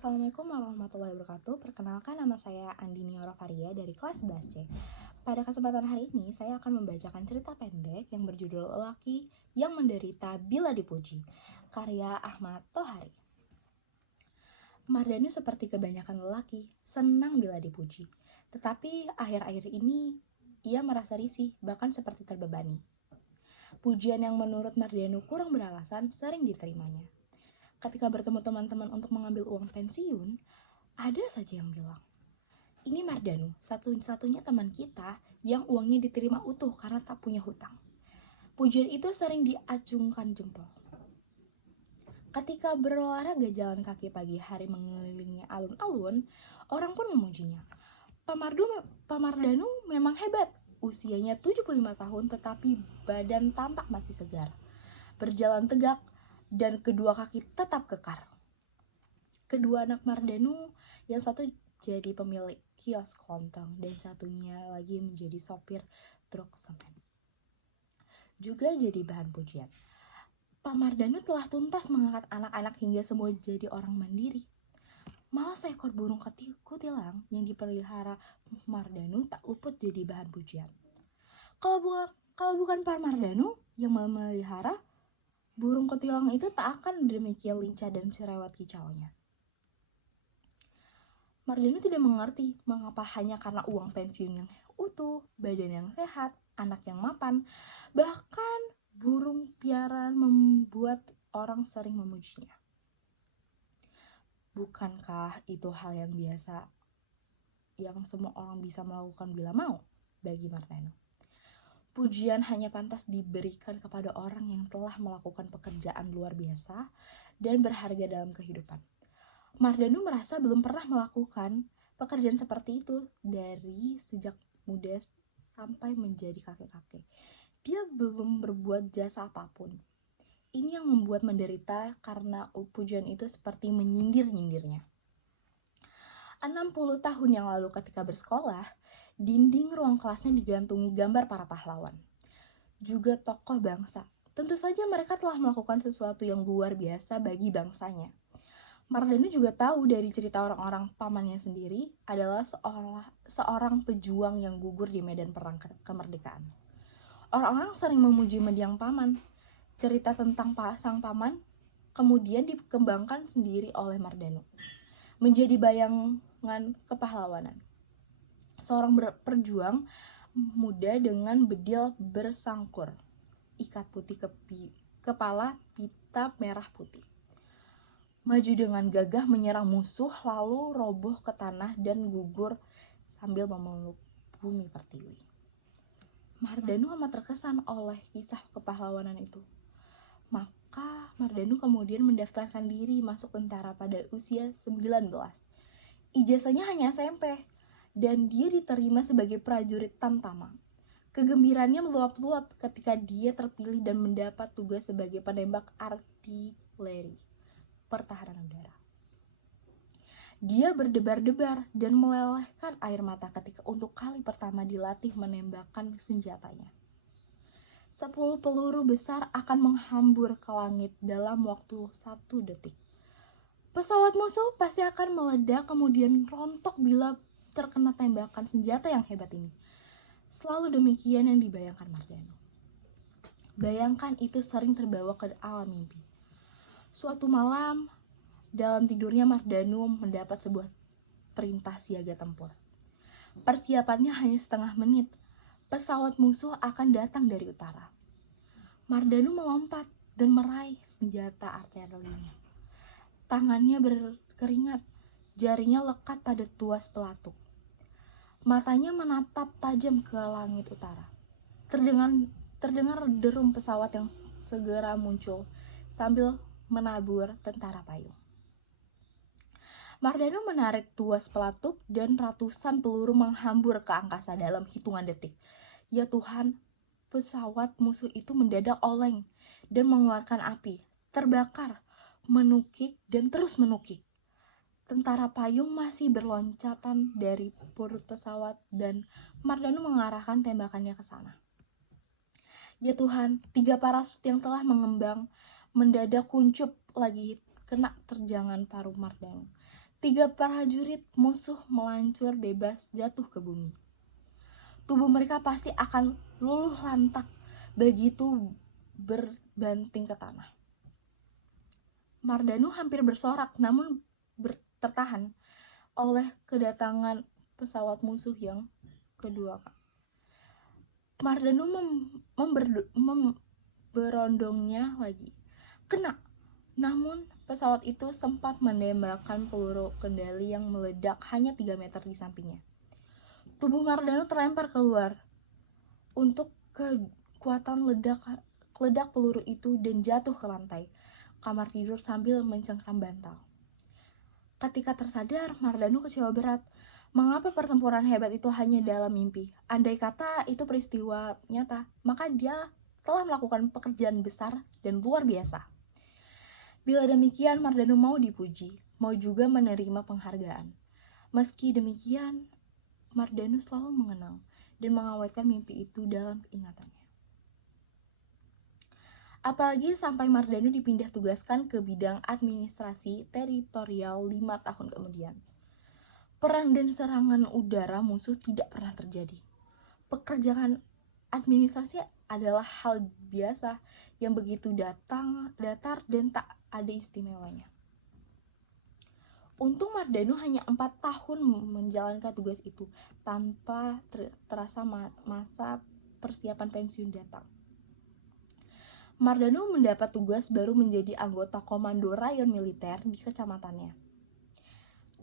Assalamualaikum warahmatullahi wabarakatuh. Perkenalkan, nama saya Andini Orofaria dari kelas 11C. Pada kesempatan hari ini, saya akan membacakan cerita pendek yang berjudul Lelaki yang Menderita Bila Dipuji, karya Ahmad Tohari. Mardanu seperti kebanyakan lelaki, senang bila dipuji. Tetapi akhir-akhir ini, ia merasa risih, bahkan seperti terbebani. Pujian yang menurut Mardanu kurang beralasan sering diterimanya. Ketika bertemu teman-teman untuk mengambil uang pensiun, ada saja yang bilang, "Ini Mardanu, satu-satunya teman kita yang uangnya diterima utuh karena tak punya hutang." Pujian itu sering diacungkan jempol. Ketika berolahraga jalan kaki pagi hari mengelilingi alun-alun, orang pun memujinya. Pak Mardanu memang hebat. Usianya 75 tahun tetapi badan tampak masih segar. Berjalan tegak dan kedua kaki tetap kekar. Kedua anak Mardanu, yang satu jadi pemilik kios kelontong dan satunya lagi menjadi sopir truk semen, juga jadi bahan pujian. Pak Mardanu telah tuntas mengangkat anak-anak hingga semua jadi orang mandiri. Malah seekor burung kutilang yang dipelihara Mardanu tak luput jadi bahan pujian. Kalau bukan Pak Mardanu yang memelihara, burung kutilang itu tak akan demikian lincah dan cerewet kicaunya. Mardanu tidak mengerti mengapa hanya karena uang pensiun yang utuh, badan yang sehat, anak yang mapan, bahkan burung piaraan membuat orang sering memujinya. Bukankah itu hal yang biasa yang semua orang bisa melakukan bila mau bagi Mardanu? Pujian hanya pantas diberikan kepada orang yang telah melakukan pekerjaan luar biasa dan berharga dalam kehidupan. Mardanu merasa belum pernah melakukan pekerjaan seperti itu dari sejak muda sampai menjadi kakek-kakek. Dia belum berbuat jasa apapun. Ini yang membuat menderita karena pujian itu seperti menyindir-nyindirnya. 60 tahun yang lalu ketika bersekolah, dinding ruang kelasnya digantungi gambar para pahlawan, juga tokoh bangsa. Tentu saja mereka telah melakukan sesuatu yang luar biasa bagi bangsanya. Mardanu juga tahu dari cerita orang-orang pamannya sendiri adalah seorang pejuang yang gugur di medan perang kemerdekaan. Orang-orang sering memuji mendiang paman. Cerita tentang sang paman kemudian dikembangkan sendiri oleh Mardanu, menjadi bayangan kepahlawanan. Seorang perjuang muda dengan bedil bersangkur, ikat putih kepala pita merah putih, maju dengan gagah menyerang musuh lalu roboh ke tanah dan gugur sambil memeluk bumi pertiwi. Mardanu amat terkesan oleh kisah kepahlawanan itu. Maka Mardanu kemudian mendaftarkan diri masuk tentara pada usia 19. Ijazahnya hanya SMP dan dia diterima sebagai prajurit Tamtama. Kegembiraannya meluap-luap ketika dia terpilih dan mendapat tugas sebagai penembak artileri pertahanan udara. Dia berdebar-debar dan melelehkan air mata ketika untuk kali pertama dilatih menembakkan senjatanya. 10 peluru besar akan menghambur ke langit dalam waktu 1 detik. Pesawat musuh pasti akan meledak kemudian rontok bila terkena tembakan senjata yang hebat ini. Selalu demikian yang dibayangkan Mardanu. Bayangkan itu sering terbawa ke alam mimpi. Suatu malam, dalam tidurnya Mardanu mendapat sebuah perintah siaga tempur. Persiapannya hanya setengah menit. Pesawat musuh akan datang dari utara. Mardanu melompat dan meraih senjata artilerinya. Tangannya berkeringat, jarinya lekat pada tuas pelatuk. Matanya menatap tajam ke langit utara. Terdengar derum pesawat yang segera muncul sambil menabur tentara payung. Mardanu menarik tuas pelatuk dan ratusan peluru menghambur ke angkasa dalam hitungan detik. Ya Tuhan, pesawat musuh itu mendadak oleng dan mengeluarkan api, terbakar, menukik dan terus menukik. Tentara payung masih berloncatan dari perut pesawat dan Mardanu mengarahkan tembakannya ke sana. Ya Tuhan, 3 parasut yang telah mengembang mendadak kuncup lagi kena terjangan paru Mardanu. 3 prajurit musuh melancur bebas jatuh ke bumi. Tubuh mereka pasti akan luluh lantak begitu berbanting ke tanah. Mardanu hampir bersorak namun tertahan oleh kedatangan pesawat musuh yang kedua. Mardanu berondongnya lagi. Kena. Namun pesawat itu sempat menembakkan peluru kendali yang meledak hanya 3 meter di sampingnya. Tubuh Mardanu terlempar keluar untuk kekuatan ledak peluru itu dan jatuh ke lantai kamar tidur sambil mencengkram bantal. Ketika tersadar, Mardanu kecewa berat. Mengapa pertempuran hebat itu hanya dalam mimpi? Andai kata itu peristiwa nyata, maka dia telah melakukan pekerjaan besar dan luar biasa. Bila demikian, Mardanu mau dipuji, mau juga menerima penghargaan. Meski demikian, Mardanu selalu mengenang dan mengawetkan mimpi itu dalam ingatannya. Apalagi sampai Mardanu dipindah tugaskan ke bidang administrasi teritorial 5 tahun kemudian. Perang dan serangan udara musuh tidak pernah terjadi. Pekerjaan administrasi adalah hal biasa yang begitu datar dan tak ada istimewanya. Untung Mardanu hanya 4 tahun menjalankan tugas itu tanpa terasa masa persiapan pensiun datang. Mardanu mendapat tugas baru menjadi anggota komando rayon militer di kecamatannya.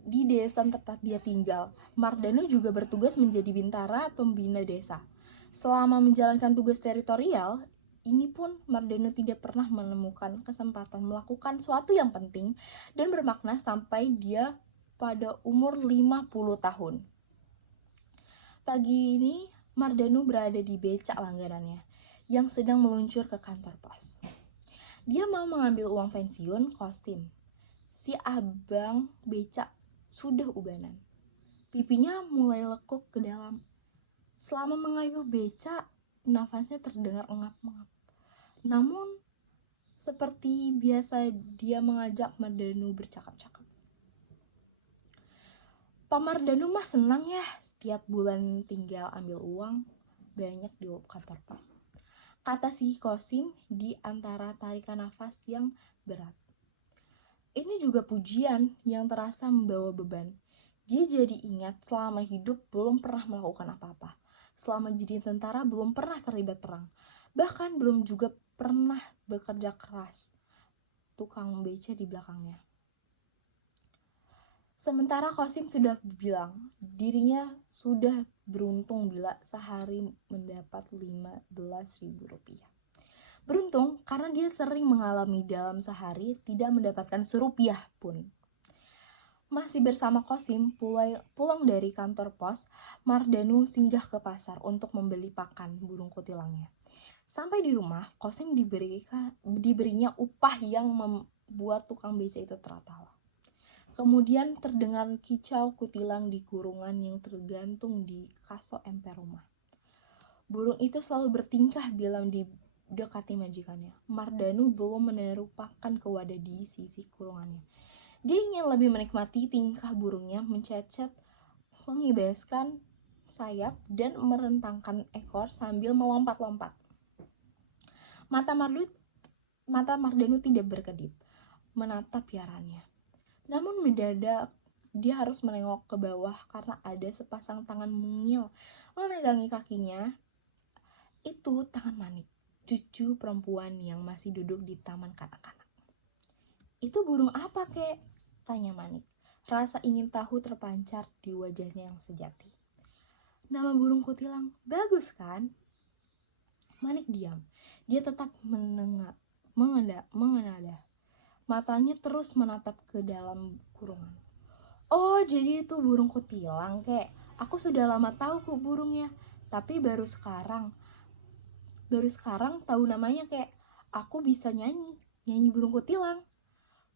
Di desa tempat dia tinggal, Mardanu juga bertugas menjadi bintara pembina desa. Selama menjalankan tugas teritorial, ini pun Mardanu tidak pernah menemukan kesempatan melakukan sesuatu yang penting dan bermakna sampai dia pada umur 50 tahun. Pagi ini, Mardanu berada di becak langganannya yang sedang meluncur ke kantor pos. Dia mau mengambil uang pensiun Kosim. Si abang becak sudah ubanan. Pipinya mulai lekuk ke dalam. Selama mengayuh becak, nafasnya terdengar engap-engap. Namun, seperti biasa dia mengajak Mardanu bercakap-cakap. Pak Mardanu mah senang ya, setiap bulan tinggal ambil uang banyak di kantor pos. Kata si Kosim di antara tarikan nafas yang berat. Ini juga pujian yang terasa membawa beban. Dia jadi ingat selama hidup belum pernah melakukan apa-apa. Selama jadi tentara belum pernah terlibat perang. Bahkan belum juga pernah bekerja keras. Tukang beca di belakangnya. Sementara Kosim sudah bilang dirinya sudah beruntung bila sehari mendapat 15.000 rupiah. Beruntung karena dia sering mengalami dalam sehari tidak mendapatkan serupiah pun. Masih bersama Kosim, pulang dari kantor pos, Mardanu singgah ke pasar untuk membeli pakan burung kutilangnya. Sampai di rumah, Kosim diberinya upah yang membuat tukang beca itu tertawa. Kemudian terdengar kicau kutilang di kurungan yang tergantung di kaso emper rumah. Burung itu selalu bertingkah bila didekati majikannya. Mardanu belum menaruh pakan ke wadah di sisi kurungannya. Dia ingin lebih menikmati tingkah burungnya mencecet, mengibaskan sayap, dan merentangkan ekor sambil melompat-lompat. Mata Mardanu tidak berkedip menatap piarannya. Namun mendadak dia harus menengok ke bawah karena ada sepasang tangan mungil memegangi kakinya. Itu tangan Manik, cucu perempuan yang masih duduk di taman kanak-kanak. Itu burung apa, kek? Tanya Manik. Rasa ingin tahu terpancar di wajahnya yang sejati. Nama burung kutilang, bagus kan? Manik diam. Dia tetap mengenada. Matanya terus menatap ke dalam kurungan. Oh, jadi itu burung kutilang, kek. Aku sudah lama tahu kok burungnya, tapi baru sekarang tahu namanya, kek. Aku bisa nyanyi burung kutilang.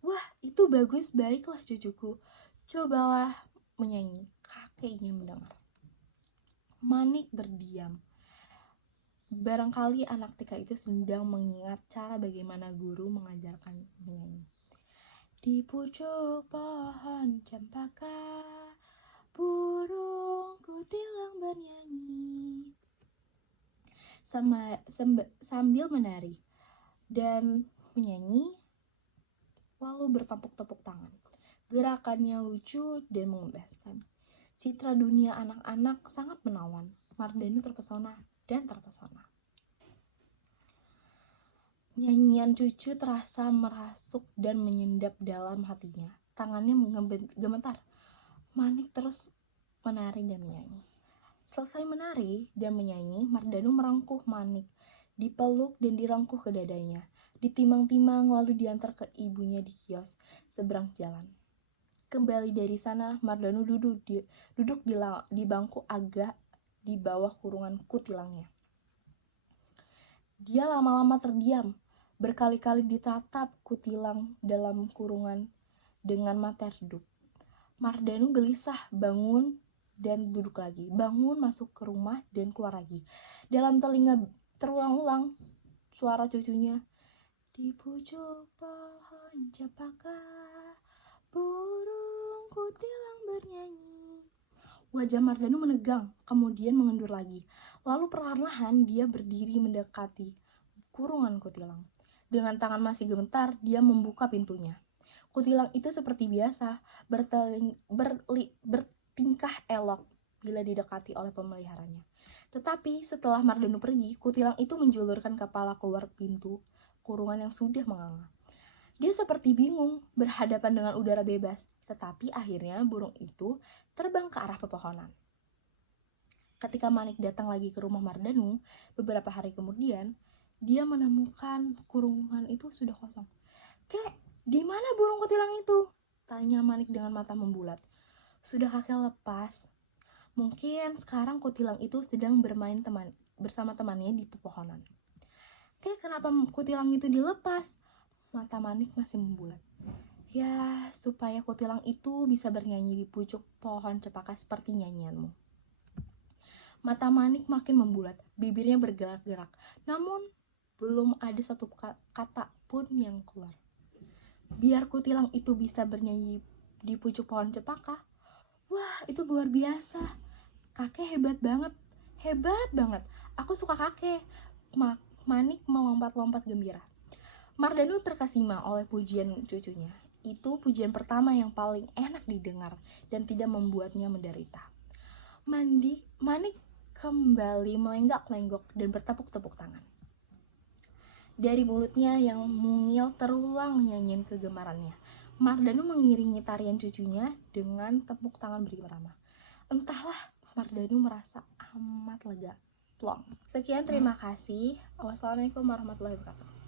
Wah, itu bagus, baiklah cucuku. Cobalah menyanyi. Kakek ingin mendengar. Manik berdiam. Barangkali anak TK itu sedang mengingat cara bagaimana guru mengajarkan menyanyi. Di pucuk pohon cempaka, burung kutilang bernyanyi sambil menari dan menyanyi, lalu bertepuk-tepuk tangan. Gerakannya lucu dan mengembaskan. Citra dunia anak-anak sangat menawan. Mardanu terpesona dan terpesona. Nyanyian cucu terasa merasuk dan menyendap dalam hatinya. Tangannya gemetar. Manik terus menari dan menyanyi. Selesai menari dan menyanyi, Mardanu merangkuh Manik, dipeluk dan dirangkuh ke dadanya, ditimang-timang lalu diantar ke ibunya di kios seberang jalan. Kembali dari sana, Mardanu duduk di bangku agak di bawah kurungan kutilangnya. Dia lama-lama terdiam, berkali-kali ditatap kutilang dalam kurungan dengan mata redup. Mardanu gelisah bangun dan duduk lagi, bangun masuk ke rumah dan keluar lagi. Dalam telinga terulang-ulang suara cucunya, di pucuk pohon cempaka, burung kutilang bernyanyi. Wajah Mardanu menegang, kemudian mengendur lagi. Lalu perlahan-lahan dia berdiri mendekati kurungan kutilang. Dengan tangan masih gemetar, dia membuka pintunya. Kutilang itu seperti biasa, bertingkah elok bila didekati oleh pemeliharanya. Tetapi setelah Mardanu pergi, kutilang itu menjulurkan kepala keluar pintu kurungan yang sudah menganga. Dia seperti bingung, berhadapan dengan udara bebas, tetapi akhirnya burung itu terbang ke arah pepohonan. Ketika Manik datang lagi ke rumah Mardanu, beberapa hari kemudian, dia menemukan kurungan itu sudah kosong. "Kek, di mana burung kutilang itu?" tanya Manik dengan mata membulat. "Sudah kakek lepas. Mungkin sekarang kutilang itu sedang bermain bersama temannya di pepohonan." "Kek, kenapa kutilang itu dilepas?" Mata Manik masih membulat. "Ya, supaya kutilang itu bisa bernyanyi di pucuk pohon cempaka seperti nyanyianmu." Mata Manik makin membulat, bibirnya bergerak-gerak, namun belum ada satu kata pun yang keluar. Biar kutilang itu bisa bernyanyi di pucuk pohon cempaka, wah, itu luar biasa. Kakek hebat banget, aku suka kakek. Manik melompat-lompat gembira. Mardanu terkesima oleh pujian cucunya. Itu pujian pertama yang paling enak didengar dan tidak membuatnya menderita. Manik kembali melenggak-lenggok dan bertepuk-tepuk tangan. Dari mulutnya yang mungil terulang nyanyian kegemarannya. Mardanu mengiringi tarian cucunya dengan tepuk tangan berirama. Entahlah, Mardanu merasa amat lega. Plong. Sekian, terima kasih. Wassalamualaikum warahmatullahi wabarakatuh.